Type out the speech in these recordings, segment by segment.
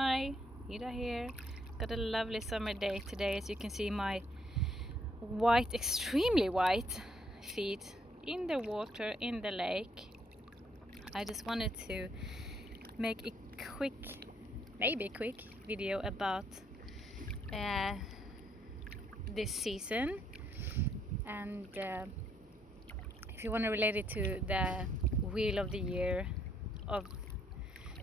Hi, Ida here. Got a lovely summer day today. As you can see, my white, extremely white feet in the water in the lake. I just wanted to make a quick, maybe quick video about this season, and if you want to relate it to the wheel of the year of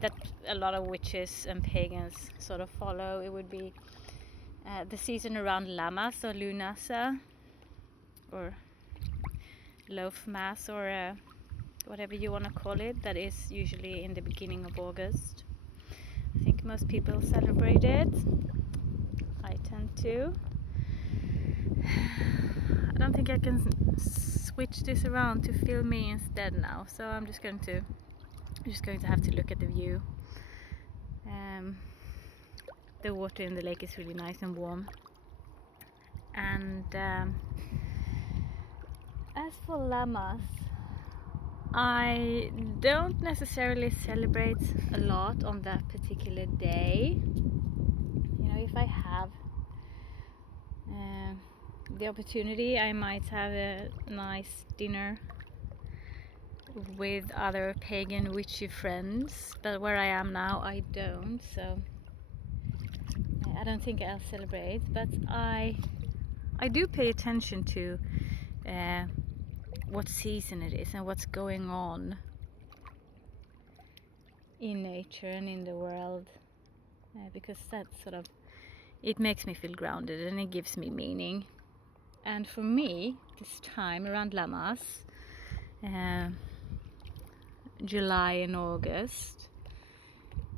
that a lot of witches and pagans sort of follow, it would be the season around Lammas or lughnasadh or Lammas or whatever you want to call it. That is usually in the beginning of August. I think most people celebrate it. I tend to. I don't think I can switch this around to film me instead now, so I'm just going to have to look at the view. The water in the lake is really nice and warm, and as for Lammas, I don't necessarily celebrate a lot on that particular day. You know, if I have the opportunity, I might have a nice dinner with other pagan witchy friends, but where I am now I don't, so I don't think I'll celebrate. But I do pay attention to what season it is and what's going on in nature and in the world, because that sort of, it makes me feel grounded and it gives me meaning. And for me, this time around Lammas, July and August,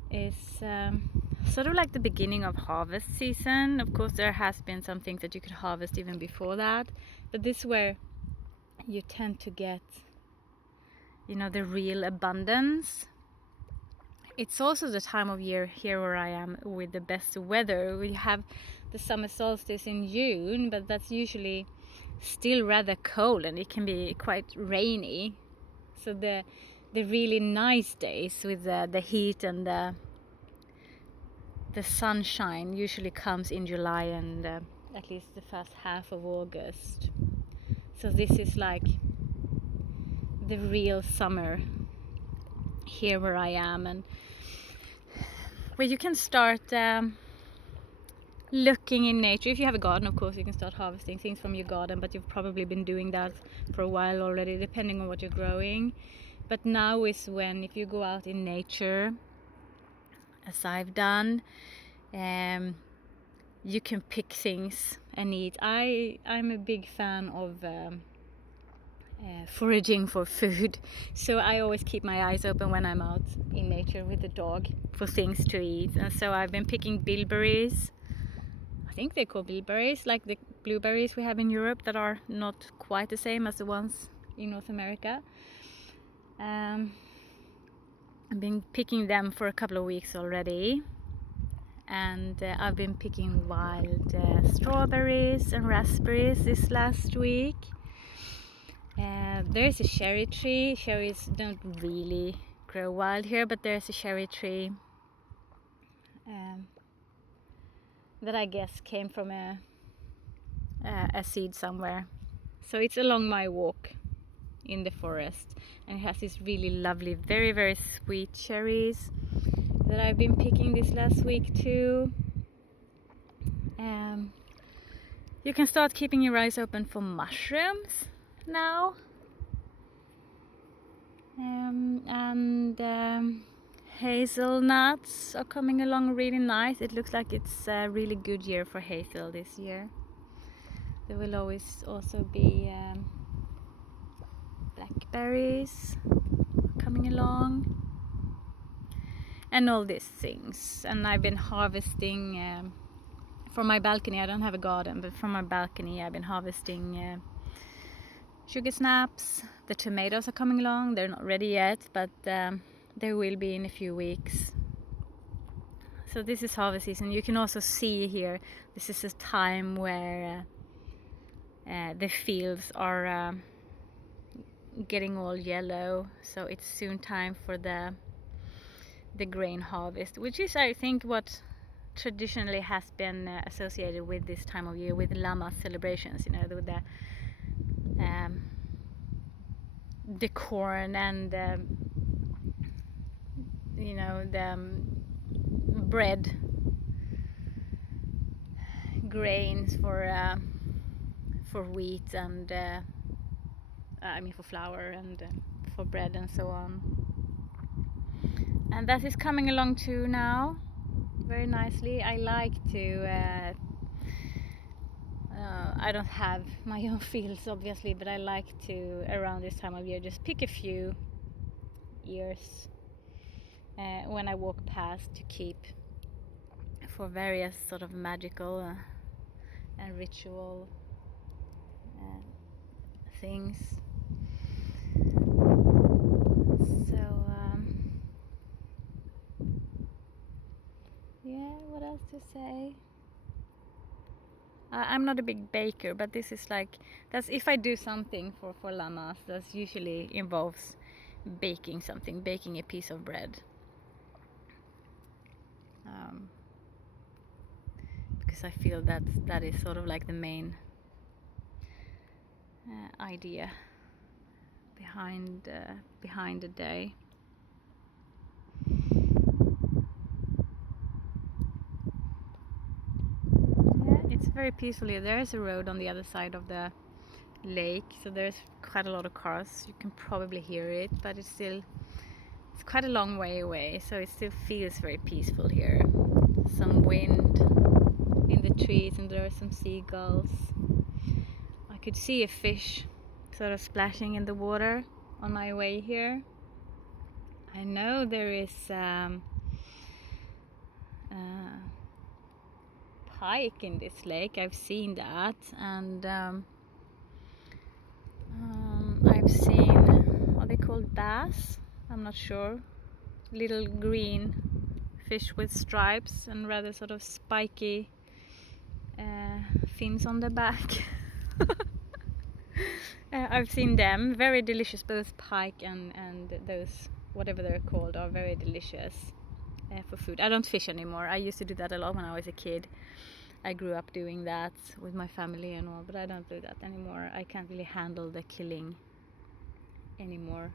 is sort of like the beginning of harvest season. Of course, there has been some things that you could harvest even before that, but this is where you tend to get, you know, the real abundance. It's also the time of year here where I am with the best weather. We have the summer solstice in June, but that's usually still rather cold and it can be quite rainy. So the really nice days with the heat and the sunshine usually comes in July and at least the first half of August. So this is like the real summer here where I am, and where you can start looking in nature. If you have a garden, of course, you can start harvesting things from your garden, but you've probably been doing that for a while already, depending on what you're growing. But now is when, if you go out in nature, as I've done, you can pick things and eat. I'm a big fan of foraging for food, so I always keep my eyes open when I'm out in nature with the dog for things to eat. And so I've been picking bilberries. I think they're called bilberries, like the blueberries we have in Europe that are not quite the same as the ones in North America. I've been picking them for a couple of weeks already, and I've been picking wild strawberries and raspberries this last week. There's a cherry tree. Cherries don't really grow wild here, but there's a cherry tree that I guess came from a seed somewhere. So it's along my walk in the forest, and it has these really lovely, very, very sweet cherries that I've been picking this last week too. You can start keeping your eyes open for mushrooms now, and hazelnuts are coming along really nice. It looks like it's a really good year for hazel this year. There will always also be blackberries coming along and all these things. And I've been harvesting from my balcony. I don't have a garden, but from my balcony I've been harvesting sugar snaps. The tomatoes are coming along. They're not ready yet, but they will be in a few weeks. So this is harvest season. You can also see here, this is a time where the fields are getting all yellow, so it's soon time for the the grain harvest, which is, I think, what traditionally has been associated with this time of year, with Lammas celebrations, you know, with the corn and you know, the bread grains for wheat and I mean for flour and for bread and so on. And that is coming along too now, very nicely. I like to I don't have my own fields obviously, but I like to around this time of year just pick a few ears when I walk past to keep for various sort of magical and ritual things. So yeah, what else to say? I'm not a big baker, but this is like, that's if I do something for Lammas, that usually involves baking something, baking a piece of bread. Because I feel that is sort of like the main idea behind the day. Yeah, it's very peaceful here. There is a road on the other side of the lake, so there's quite a lot of cars. You can probably hear it, but it's quite a long way away, so it still feels very peaceful here. Some wind in the trees, and there are some seagulls. I could see a fish sort of splashing in the water on my way here. I know there is pike in this lake. I've seen that, and I've seen, are they called bass? I'm not sure. Little green fish with stripes and rather sort of spiky fins on the back. I've seen them, very delicious. Both pike and those, whatever they're called, are very delicious for food. I don't fish anymore. I used to do that a lot when I was a kid. I grew up doing that with my family and all, but I don't do that anymore. I can't really handle the killing anymore.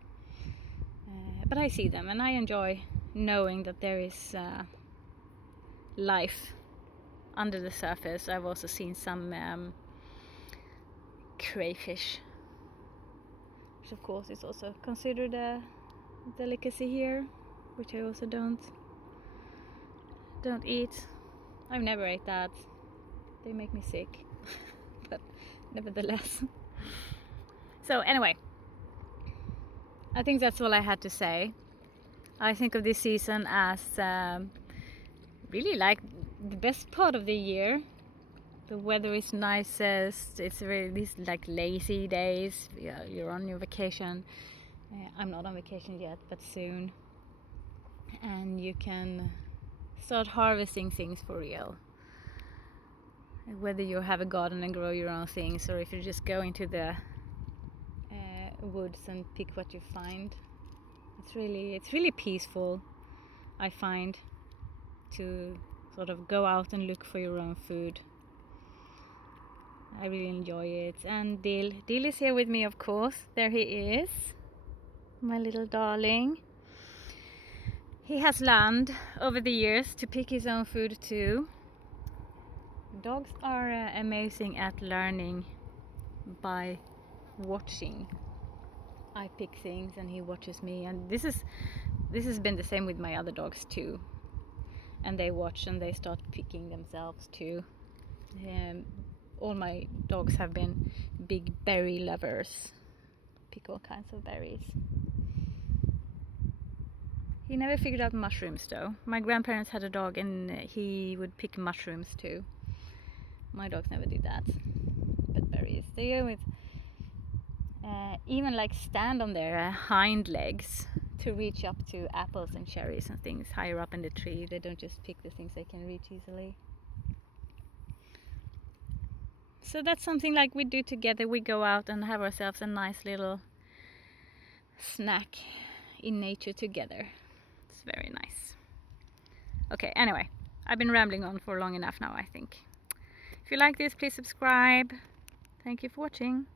But I see them, and I enjoy knowing that there is life under the surface. I've also seen some crayfish, which of course is also considered a delicacy here, which I also don't eat. I've never ate that. They make me sick. But nevertheless. So anyway, I think that's all I had to say. I think of this season as really like the best part of the year. The weather is nicest. It's really these like lazy days. Yeah, you're on your vacation. I'm not on vacation yet, but soon. And you can start harvesting things for real. Whether you have a garden and grow your own things, or if you just go into the woods and pick what you find. It's really peaceful, I find, to sort of go out and look for your own food. I really enjoy it. And Dill is here with me, of course. There he is, my little darling. He has learned over the years to pick his own food too. Dogs are amazing at learning by watching. I pick things and he watches me, and this has been the same with my other dogs too. And they watch and they start picking themselves too. All my dogs have been big berry lovers. Pick all kinds of berries. He never figured out mushrooms though. My grandparents had a dog and he would pick mushrooms too. My dogs never did that. But berries. They go with even like stand on their hind legs to reach up to apples and cherries and things higher up in the tree. They don't just pick the things they can reach easily. So that's something like we do together. We go out and have ourselves a nice little snack in nature together. very nice. Okay, anyway, I've been rambling on for long enough now, I think. If you like this, please subscribe. Thank you for watching.